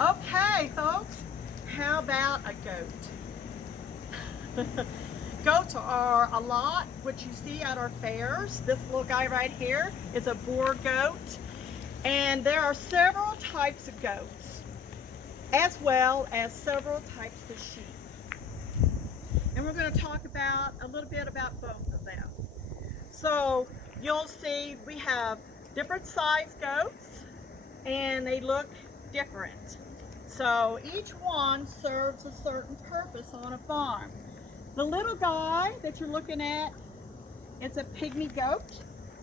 Okay, folks, how about a goat? Goats are a lot, what you see at our fairs. This little guy right here is a boar goat. And there are several types of goats, as well as several types of sheep. And we're going to talk about a little bit about both of them. So you'll see we have different size goats and they look different. So each one serves a certain purpose on a farm. The little guy that you're looking at is a pygmy goat.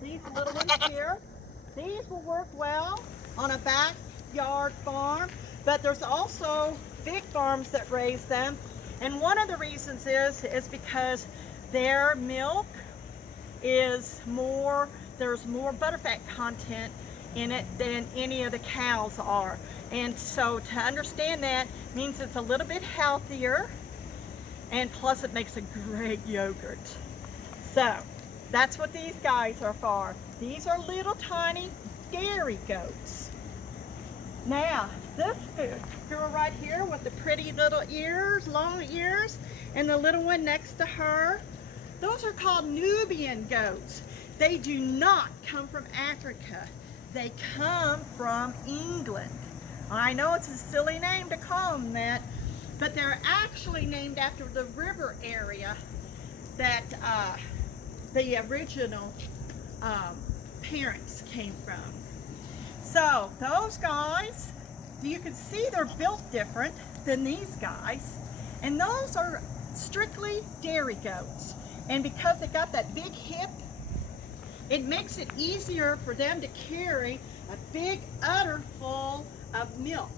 These little ones here, these will work well on a backyard farm, but there's also big farms that raise them. And one of the reasons is because their milk is more, there's more butterfat content in it than any of the cows are. And so to understand that means it's a little bit healthier, and plus it makes a great yogurt. So that's what these guys are for. These are little tiny dairy goats. Now, this girl right here with the pretty little ears, long ears, and the little one next to her, those are called Nubian goats. They do not come from Africa. They come from England. I know it's a silly name to call them that, but they're actually named after the river area that the original parents came from. So those guys, you can see they're built different than these guys, and those are strictly dairy goats. And because they got that big hip, it makes it easier for them to carry a big udder full of milk.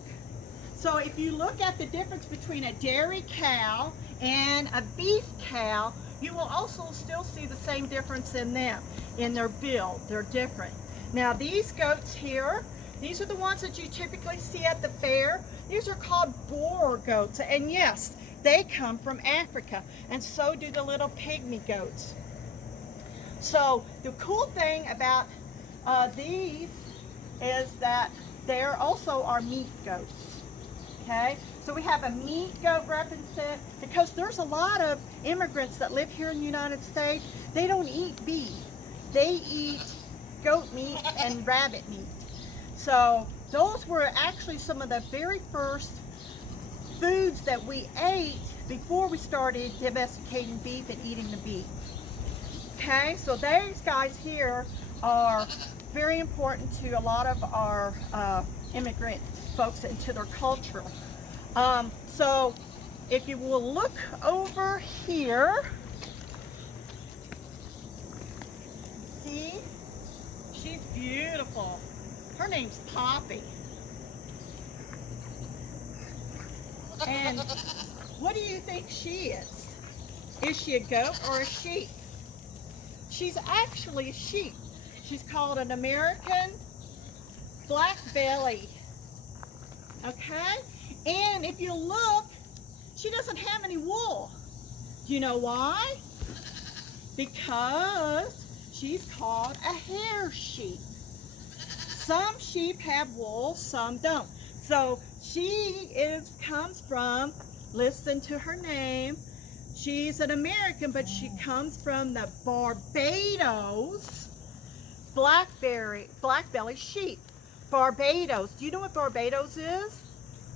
So if you look at the difference between a dairy cow and a beef cow, you will also still see the same difference in them, in their build. They're different. Now these goats here, these are the ones that you typically see at the fair. These are called boer goats, and yes, they come from Africa, and so do the little pygmy goats. So the cool thing about these is that there also are meat goats. Okay, so we have a meat goat representative because there's a lot of immigrants that live here in the United States. They don't eat beef. They eat goat meat and rabbit meat. So those were actually some of the very first foods that we ate before we started domesticating beef and eating the beef. Okay, so these guys here are very important to a lot of our immigrant folks into their culture. So if you will look over here, see, she's beautiful. Her name's Poppy. And what do you think she is? Is she a goat or a sheep? She's actually a sheep. She's called an American black belly. Okay? And if you look, she doesn't have any wool. Do you know why? Because she's called a hair sheep. Some sheep have wool, some don't. So she comes from, listen to her name, she's an American, but she comes from the Barbados black belly sheep. Barbados. Do you know what Barbados is?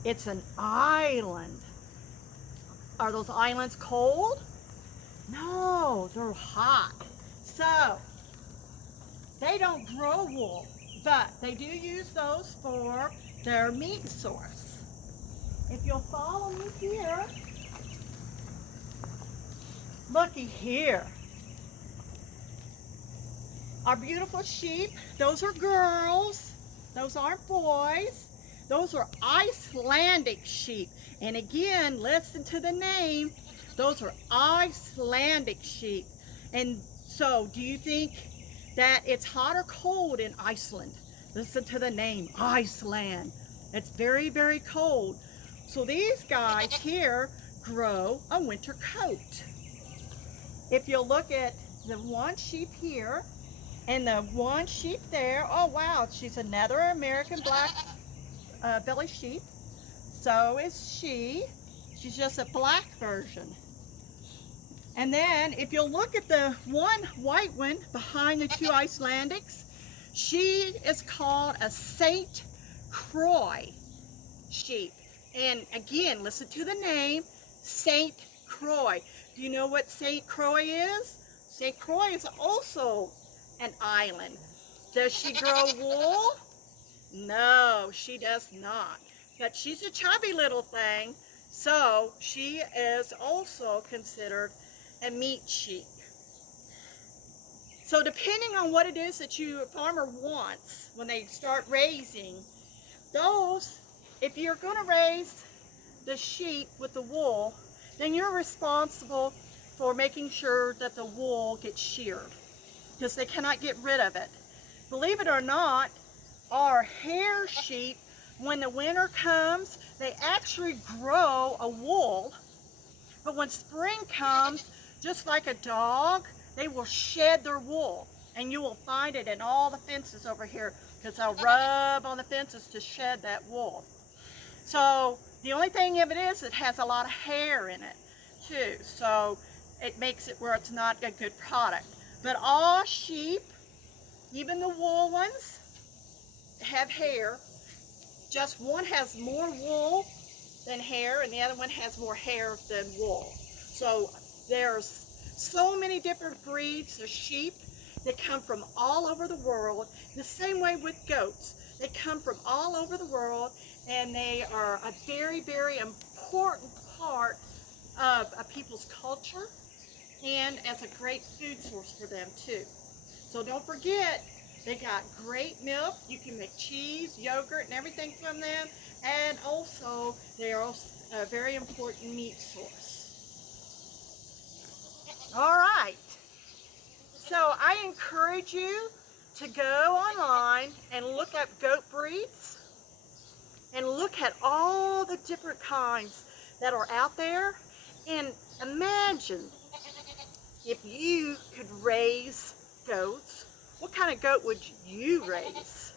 It's an island. Are those islands cold? No, they're hot. So they don't grow wool, but they do use those for their meat source. If you'll follow me here, looky here. Our beautiful sheep, those are girls, those aren't boys. Those are Icelandic sheep. And again, listen to the name, those are Icelandic sheep. And so, do you think that it's hot or cold in Iceland? Listen to the name, Iceland. It's very, very cold. So these guys here grow a winter coat. If you look at the one sheep here and the one sheep there, oh wow, she's another American black belly sheep. So is she. She's just a black version. And then if you'll look at the one white one behind the two Icelandics, she is called a St. Croix sheep. And again, listen to the name, St. Croix. Do you know what St. Croix is? St. Croix is also an island. Does she grow wool? No, she does not. But she's a chubby little thing, so she is also considered a meat sheep. So depending on what it is that a farmer wants when they start raising those, if you're going to raise the sheep with the wool, then you're responsible for making sure that the wool gets sheared, because they cannot get rid of it. Believe it or not, our hair sheep, when the winter comes, they actually grow a wool, but when spring comes, just like a dog, they will shed their wool, and you will find it in all the fences over here, because they'll rub on the fences to shed that wool. So the only thing of it is, it has a lot of hair in it too, so it makes it where it's not a good product. But all sheep, even the wool ones, have hair. Just one has more wool than hair, and the other one has more hair than wool. So there's so many different breeds of sheep that come from all over the world. The same way with goats. They come from all over the world, and they are a very, very important part of people's culture, and as a great food source for them too. So don't forget, they got great milk. You can make cheese, yogurt, and everything from them, and also they are a very important meat source. All right, so I encourage you to go online and look up goat breeds and look at all the different kinds that are out there, and imagine if you could raise goats. What kind of goat would you raise?